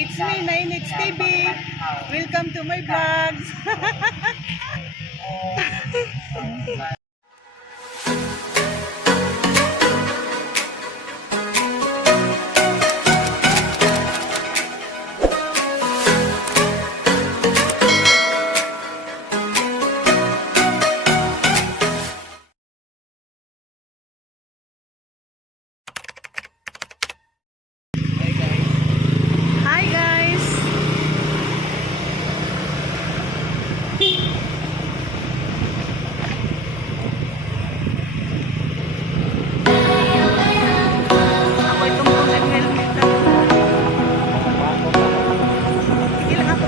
It's me, Nainix TV. Welcome to my vlogs. Hi guys. Ako itong nag-helmet na. Sige lang ako.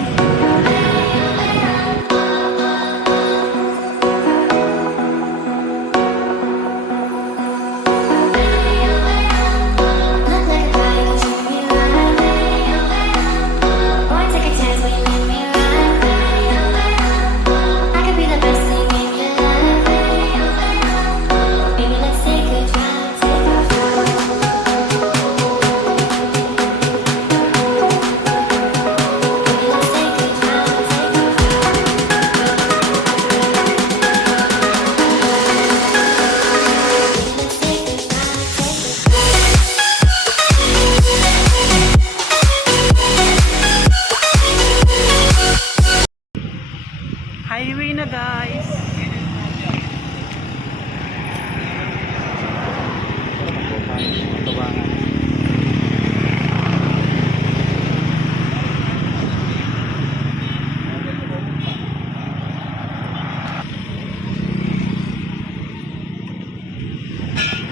Highway na guys.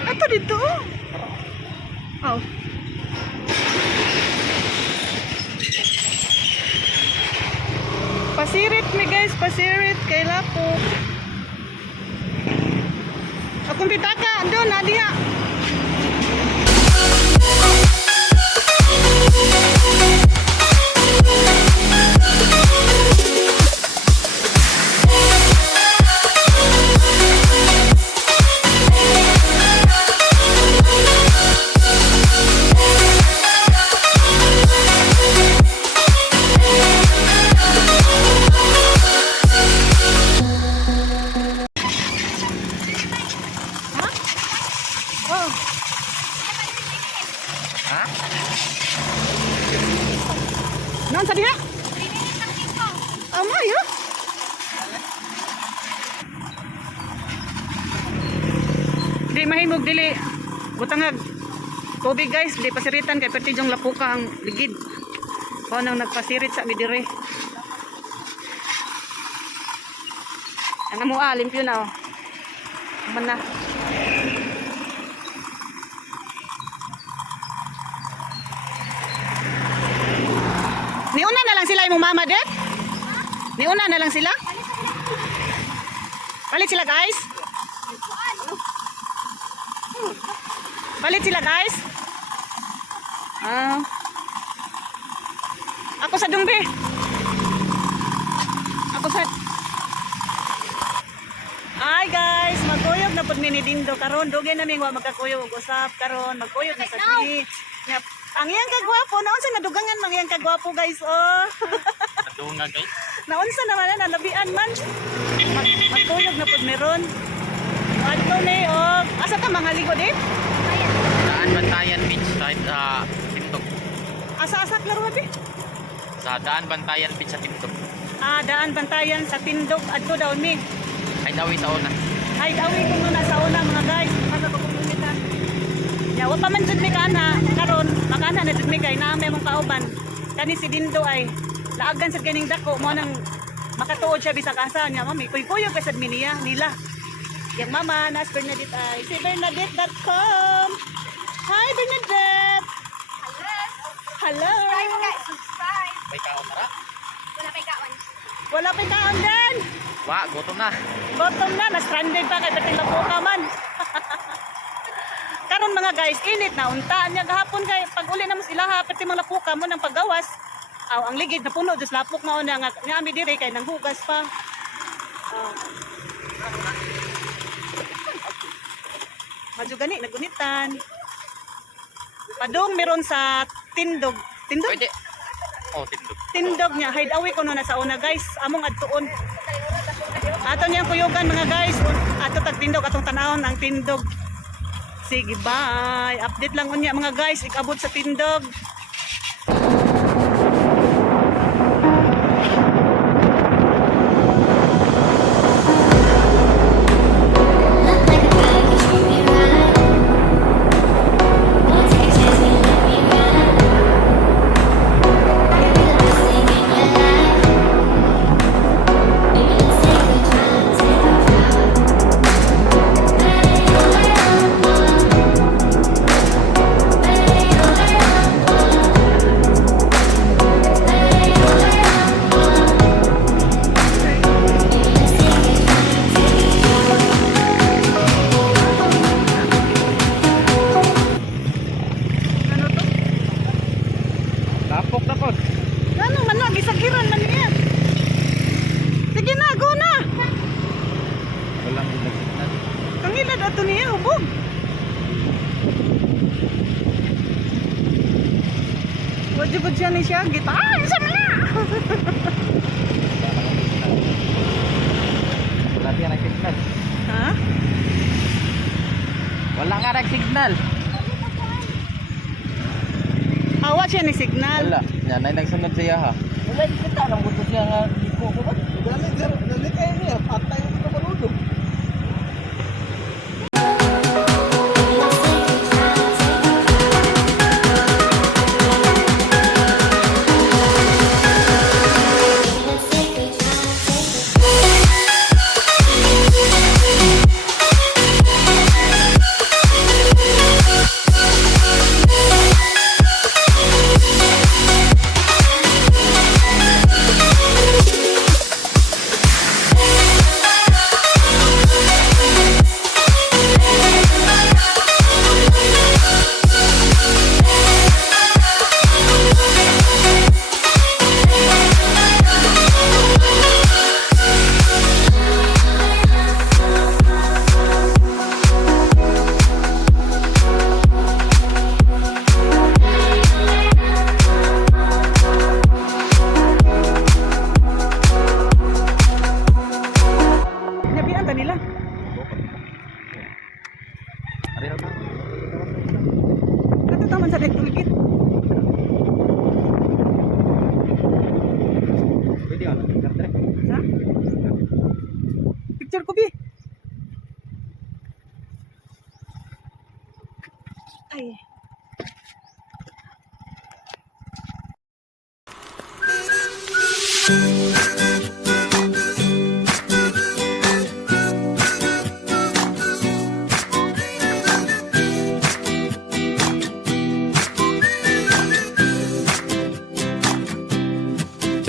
Apa dito? Oh. Pasirit mi guys, pasirit kay Lapo. Akong pitaka, doon Nadia. Oh. Ha? Naon sa diha? Amay, oh. Di mahimog dili. Butangag tubig guys, di pasiritan kay pati jong lapuka ang ligid. Ko nang nagpasirit sa midire. Ang amo limpyo na oh. Man na. Niuna na lang sila yung mama din? Niuna na lang sila? Palit sila guys? Palit sila guys? Ako sa dungbi. Ako sa... Hi guys, magkuyog na pud mini dindo karon dugay na ming wa magkakuyog usap karon magkuyog na sa beach. Yep. Ang iyang kagwapo, naunsa nadugangan mang iyang kagwapo guys, oh. Nadunga guys. Naunsa naman na labian man. Magkuyog na pud meron. Adto ni og asa ta mangaligo di? Daan Bantayan Beach sa Tindog. Asa-asa klaro bi? Sa Daan Bantayan Beach sa Tindog. Ah, Daan Bantayan sa Tindog adto daw mi. Ay dawi sa una. Ay dawi ko na sa una mga guys. Ano ko kumita? Ya, wa pa man jud mi kana karon, makana na jud mi kay na may mong kauban. Kani si Dindo ay laagan sa ganing dako mo nang makatuod siya bisag asa niya, mami. Kuy-kuyo ka sad mi nila. Yang mama nas Bernadette ay si Bernadette.com. Hi Bernadette. Hello. Subscribe. May kaon na ra? Wala pa ikaon. Wala pa taon din. Wa, gutom na. Bottom na, na-stranded pa kay Beting Lapuka man. Karon mga guys, init na unta niya gahapon kay pag uli na mo sila ha pati mga lapuka mo nang paggawas. Aw ang ligid na puno dus lapok mao na nga ngami diri kay nang hugas pa. Medyo gani nagunitan. Padong meron sa Tindog. Tindog? Pwede. Oh, tindog. Tindog niya, hideaway ko na sa una guys, among adtuon. Ato niyang kuyugan mga guys, ato tag tindog, atong tanawon ang tindog. Sige, bye. Update lang unya mga guys, ikabot sa tindog. Ano to? Tapok na po. Ano man na, gisagiran man niya. Sige na, go na. Walang nagsignal. Kangilad ato niya, hubog. Wajibod siya ni siya, gita. Ah, isa man na. Wala nga nag-signal. Ha? Wala nga nag-signal. Awa siya ni signal. Wala. Yan ay nagsunod siya ha. Wala, kita lang buto siya nga iko ko ba? Dali kayo niya, patay ko na malulog. Nabian ta nila. Ato taman sa electric. Pwede ano? Ha? Picture ko bi. Ay.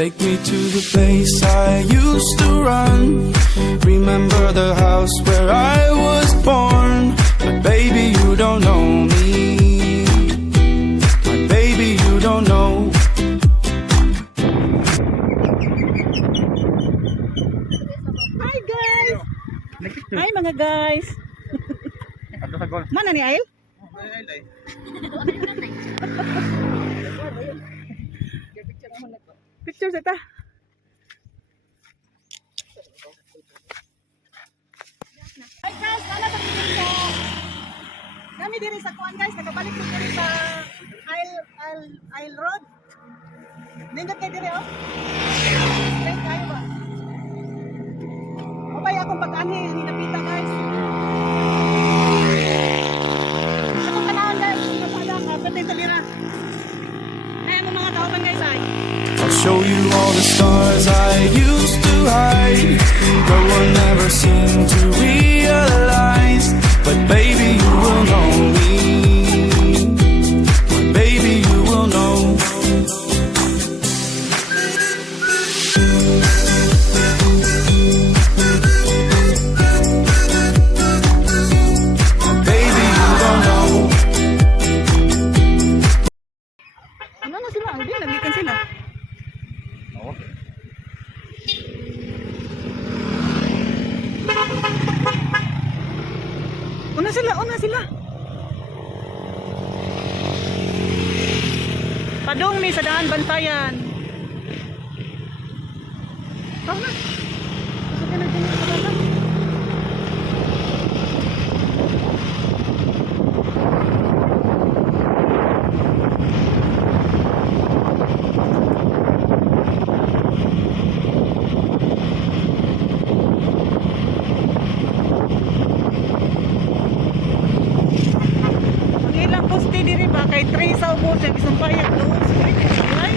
Take me to the place I used to run. Remember the house where I was born. But baby, you don't know me. My baby, you don't know. Hi guys. Hi mga guys. Ato sa goal. Mana ni Ail? Picture sa ta. Hi guys, wala sa dito. Kami diri sa kuan guys, nakabalik ko diri sa Isle Road. Nindot kayo diri oh. Straight kayo ba? Opay akong pag-ani, hinapita guys. Akong kanaan guys, nasada ka, patay sa lira. Kaya mo mga tao man guys ay. I'll show you all the stars I used to hide. No one ever seemed to realize. But baby, you will know me. My baby, you will know. My baby, you don't know. Ano na sila? Hindi, nagikan sila. Oo. Una sila. Padong mi sa daan bantayan. Ikaw na. Gusto ka na dyan yung kabalan. Ang ilang poste diri ba kay 3 sa ubos yung isang payag doon. Ay.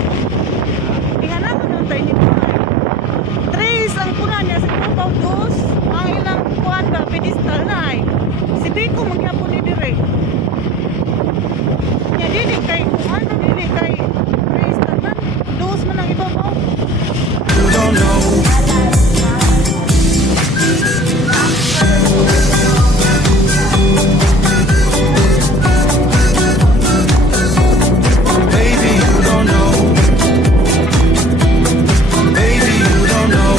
Tingnan na ko nung tayo nito. 3 ang puna niya sa Pau dos. Ang ilang kuan ba pedestal na ay. Si Biko magyapon ni dire. Ya dili kay kuan dili kay pedestal man. Dos man ang ibabaw. You don't know. Baby, you don't know. Baby, you don't know.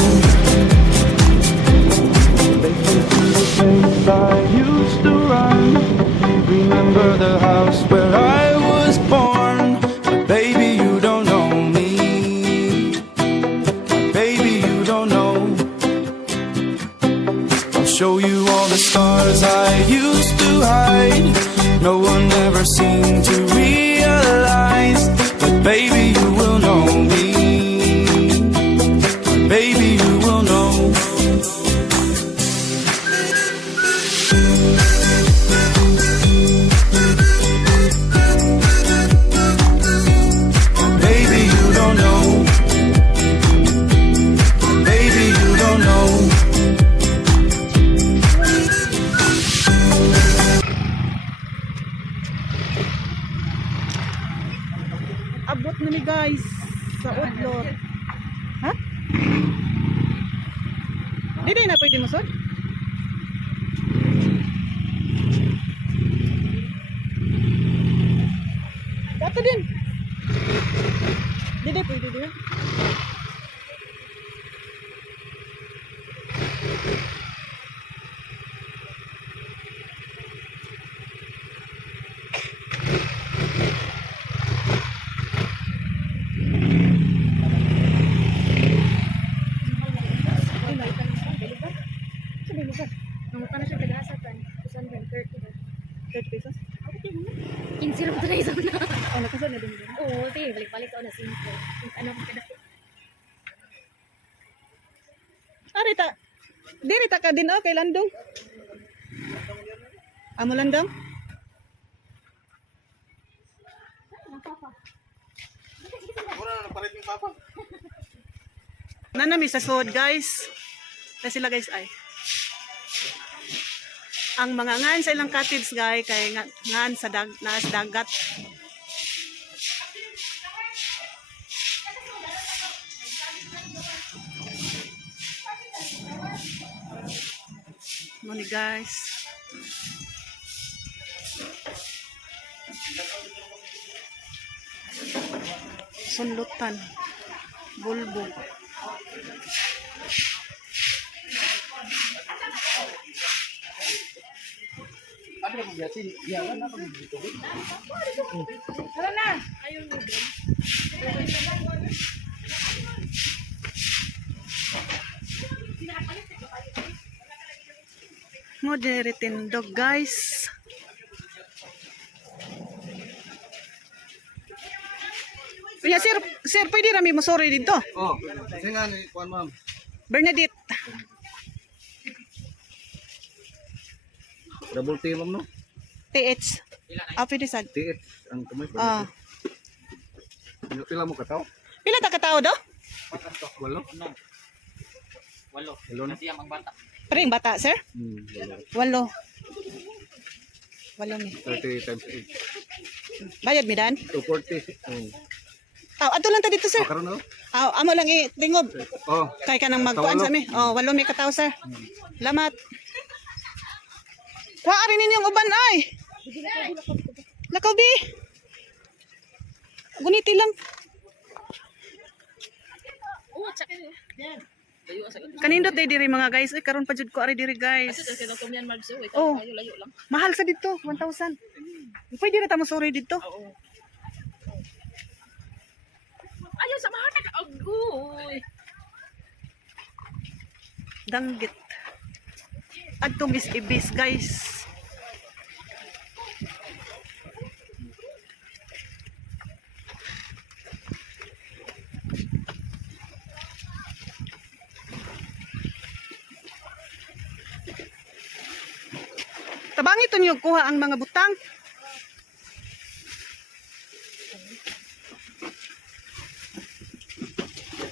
I used to run. Remember the house where I was born. But baby, you don't know me. Baby, you don't know. I'll show you all the stars I used to hide. No one ever seemed to realize. But baby, you will know me. Baby, you will know. Baby, you don't know. Baby, you don't know. Abot na ni guys sa Udlot. Ha? Dili na pwede mo sod? Dato din. Dili pwede din. Ang pa na siya taga-asatan. Kusan ba? 30 pesos. 15 rin tayo na. Oh, nakasod na din. Oo, sige. Balik-balik ako na 5. Ano ko kada. Arita. Diri ta ka din kay Landong. Amo Landong? Nanami sa sod guys. Kasi sila guys ay. Ang mga ngan sa ilang cottage guys kay ngan sa naas dagat. Muni guys. Sunlutan. Bulbo. Ano mo biyasin? Yan na pag dito. Tara na! Ayun mo din. Modere tindog guys. Ya sir pwede rami mo sorry dito. Oh, kasi nga ni kuan ma'am. Bernadette. Double T ma'am no? TH. Pwede sad. TH ang kamay ko. Ah. Pila mo kataw? Pila ta ka tao do? Walo? Walo. Walo na? Kasi ang bata. Pring bata sir? Walo. 8. 8 mi. 30 times Bayad mi dan? 8. 240. Ato lang ta dito sir. Karon no? Amo lang tingog. Oh. Kay ka nang magkuan sa mi. 8 mi ka tao sir. Salamat. Kuha rin ninyong uban ay. Lakaw bi. Guniti lang. Oo, tsaka yan. Kanindot day diri mga guys. Ay karon pa jud ko ari diri guys. Oh. Layo lang. Mahal sa dito, 1,000. Pwede na tamo sorry dito. Ayaw sa mahal na ka. Agoy. Danggit. Adto Miss Ibis, guys. Tabang ito niyo kuha ang mga butang.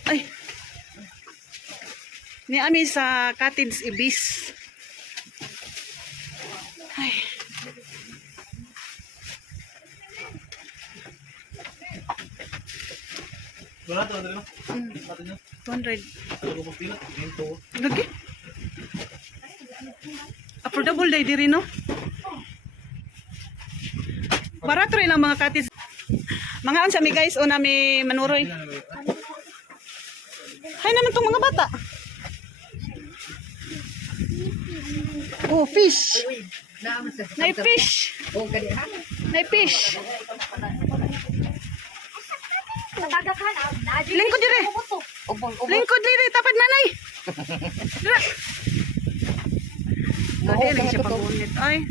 Ay. Ni ami sa Cottage Ibis. Ay. Wala to, ano? Pato nyo. 200. Ano ko pong pila? Minto. Lagi. Affordable day diri no? Barato rin ang mga cottage. Mga unsa mi guys o nami manuroy. Hay naman tong mga bata. Oh, fish. Nay fish. Nay fish. Lingkod dire. Lingkod dire tapad nanay. Dira. Dali na siya pagunit. Ay.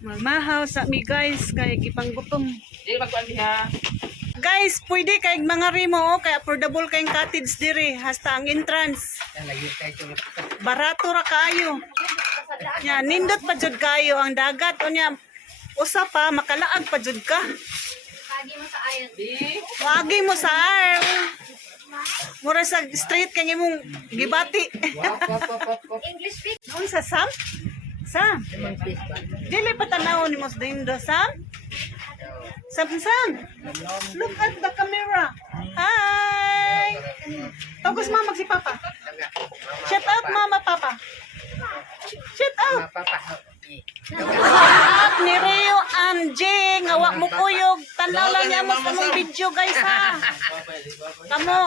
Magmahaw sa mi guys kay gipanggutom. Di magkuan diha. Guys, pwede kay mga rimo kay affordable kay cottage diri hasta ang entrance. Barato ra kayo. Nya nindot pa jud kayo ang dagat unya usa pa makalaag pa jud ka. Wagi mo sa ar. Mura sa street kay imong gibati. English speak. Noon sa Sam? Sam. Dili pa tanaw ni Mos Dindo Sam. Sam. Look at the camera. Hi. Tawag sa mama si Papa. Shout out mama Papa. Shout out. At ni Rio Anjing, awak mo kuyog. Tanaw lang niya mo sa mong video guys ha.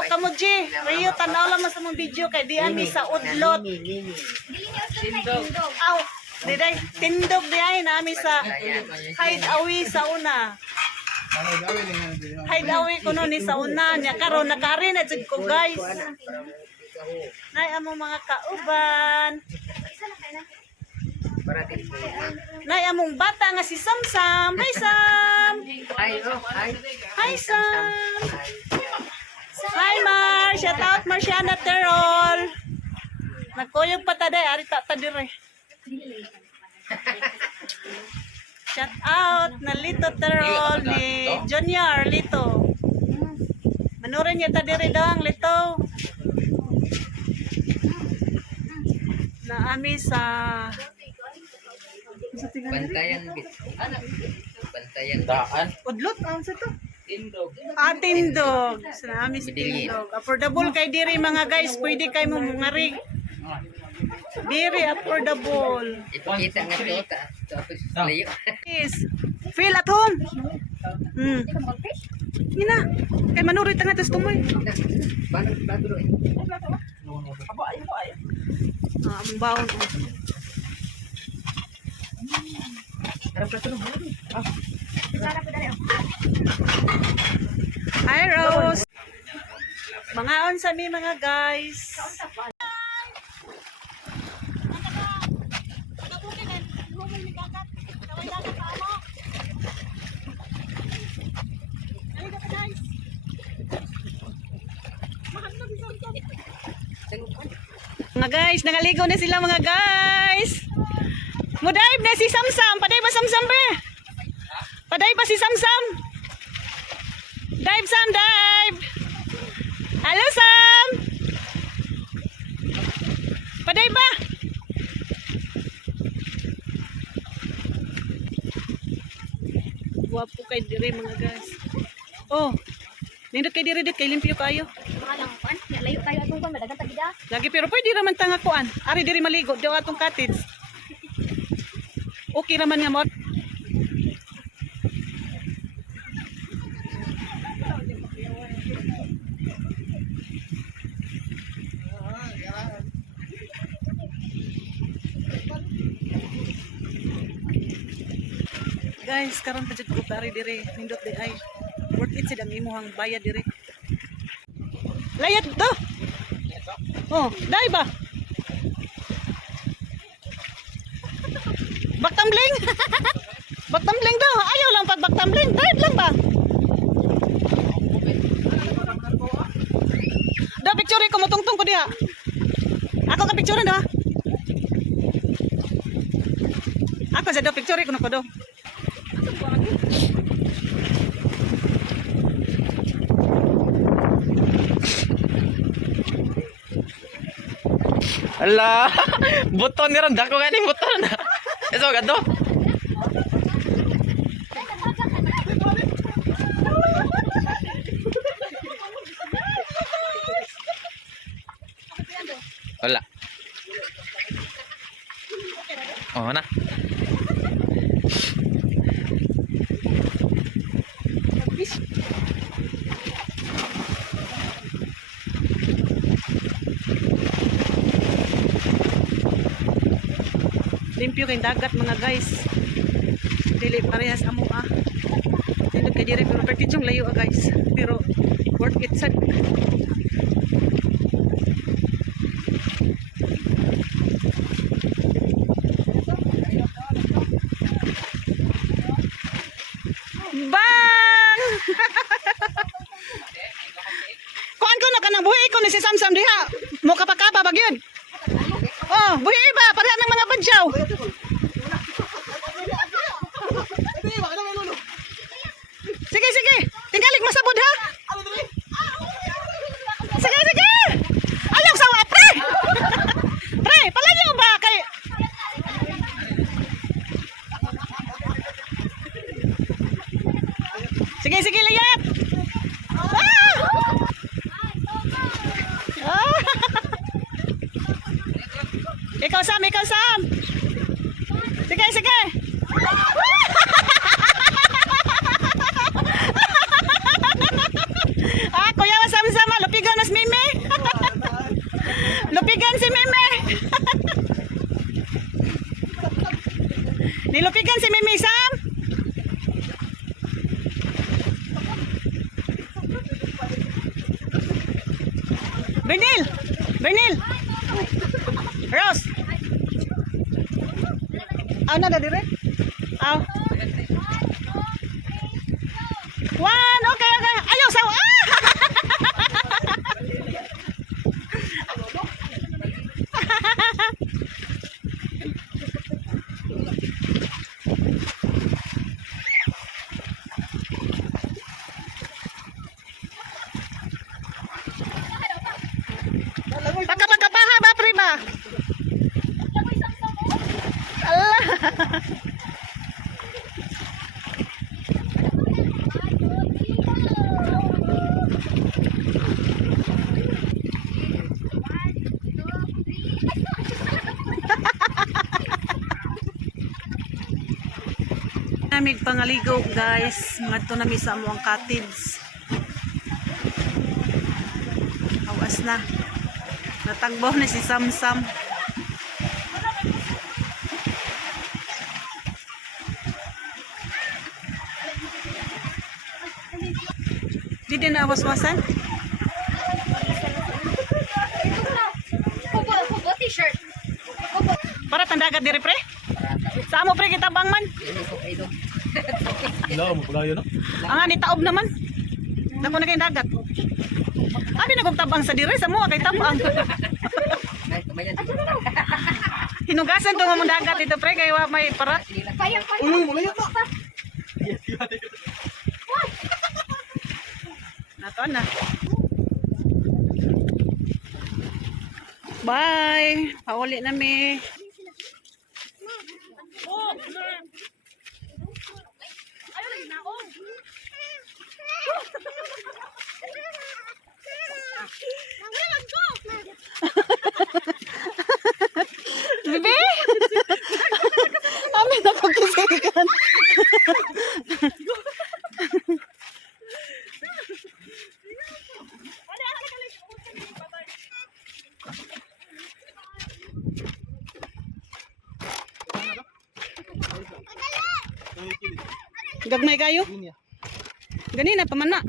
Kamu G, Rio tanaw lang mo sa mong video kay di ami sa udlot. Aw, diday tindog di ay nami sa hideaway sa una. Hideaway kuno ni sa una nya karon nakari na jud ko guys. Nay amo mga kauban. Nay among bata nga si Samsam. Hi Sam. Hi Sam. Hi Mar. Shout out Marciana Terol. Nagkuyog pa ta day ari ta dire. Shout out na Lito Terol ni Junior Lito. Manurin niya ta dire dong Lito. Na ami sa Bantayan bit. Bantayan Daan. udlot ang sa to. Tindog. Tindog. Sa ami sa tindog. Affordable kay diri mga guys, pwede kay mo ngari. Very affordable. Ipakita nga to ta. Tapos layo. Yes. Feel at home. Ina. Kay manurit nga tos tumoy. Paano ro? Ang bawon. Hi Rose. Mga unsa mi mga guys. Mga guys, nangaligo na sila mga guys. Mudive na si Samsam. Paday ba Samsam ba? Paday ba si Samsam? Dive Sam, dive. Hello Sam. Paday ba? Guwapo kay dire mga guys. Oh. Nindot kay dire dit kay limpyo kayo. Mahalang pan. Layo tayo atong pan. Madagan tagida. Lagi pero pwede raman tanga kuan. Ari diri maligo daw atong cottage. Okay raman nga mo. Guys, karon pa jud ko ari diri nindot di ay. Worth it sidang imuhang bayad diri. Layad to. Oh, dai ba? Baktumbling. Baktumbling daw. Ayaw lang pag baktumbling. Dive lang ba? Da picture ko motungtong ko diha. Ako ka picture na. Ako sa do picture ko na ko do. Ala, buton ni ron dako gani buton. Eso gado. Wala. Oh, na. Limpyo kay dagat mga guys. Dili parehas amo ah. Dili kay dire pero pertichong layo ah guys. Pero worth it sad. Bang! Kuan ko na kanang buhi ko ni si Samsam diha. Mo kapakapa ba gyud? Oh, buhi ba pareha ng mga badyaw. Sige, sige. Tingalik masabod ha. Sige, sige. Ayaw sawa, pre. Pre, palayo ba kay Sige, sige, layat. Ah! Ah! Ikaw Sam, ikaw Sam. Sige, sige. Ah, kuya wa sama-sama, lupigan mas Mimi. Lupigan si Mimi. Nilupigan si Mimi Sam. Bernil! Bernil! Rose! Aw na dire? Aw. One, okay, okay. Ayaw saw. Ah! Pagkapagkapaha ba, prima? Allah. Namig pangaligo guys, ngadto nami sa amuang cottage. Awas na. Natagbaw na si Samsam. Di din na awas-wasan? Kubo t-shirt. Para tandagat diri pre? Sa amo pre kita bangman. Wala mo pula yun, no? Ang ani taob naman. Dako na kay dagat. Abi na kog tabang sa diri sa mo kay tabang. Ay, kumayan. Hinugasan to mo dagat dito pre kay wa may para. Kayang Uy, wala yun, no? Nato na. Bye. Pauli na mi. Bibi? Amin na pagkisikan. Gagmay kayo? Ganina pa man na.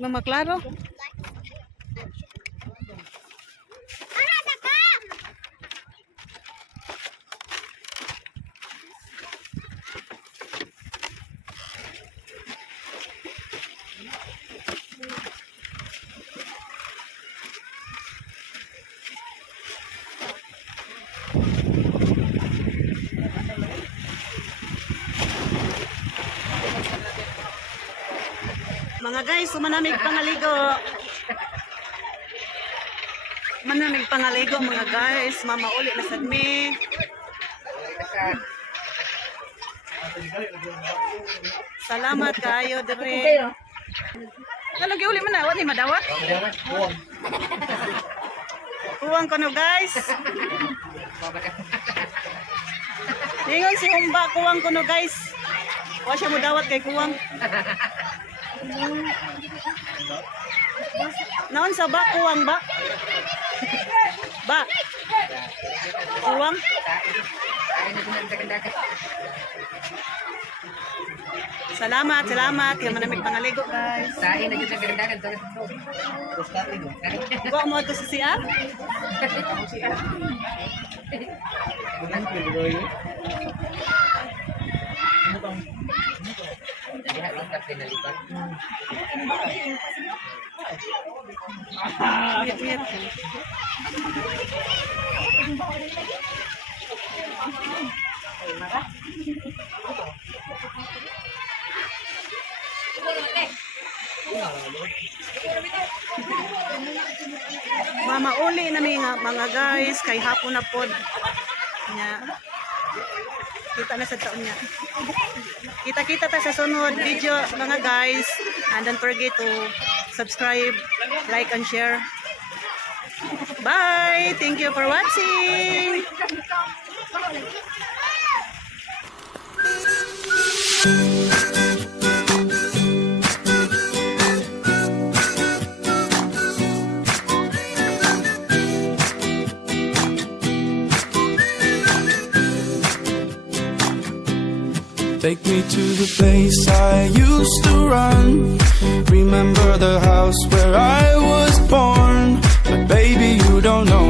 Di ba maklaro? Mga guys, sumanamig pangaligo. Manamig pangaligo mga guys. Mama uli na sadmi. Salamat kayo dire. Nalagi uli man na, wala ni madawat. Kuwang ko no guys. Ingon si Humba, kuwang ko no guys. Wa siya mo dawat kay kuwang. Naon sa ba? Kuwang ba? Ba? Kuwang? Salamat, salamat. Kaya manamig pangaligo guys. Sain na dyan sa kagandagan. Kuha mo ito sa CR? Wait, wait. Mama uli na mga guys kay hapon na pod nya. Kita na sa taon niya. Kita-kita ta sa sunod video mga guys, and don't forget to subscribe, like and share. Bye. Thank you for watching. Take me to the place I used to run. Remember the house where I was born. But baby, you don't know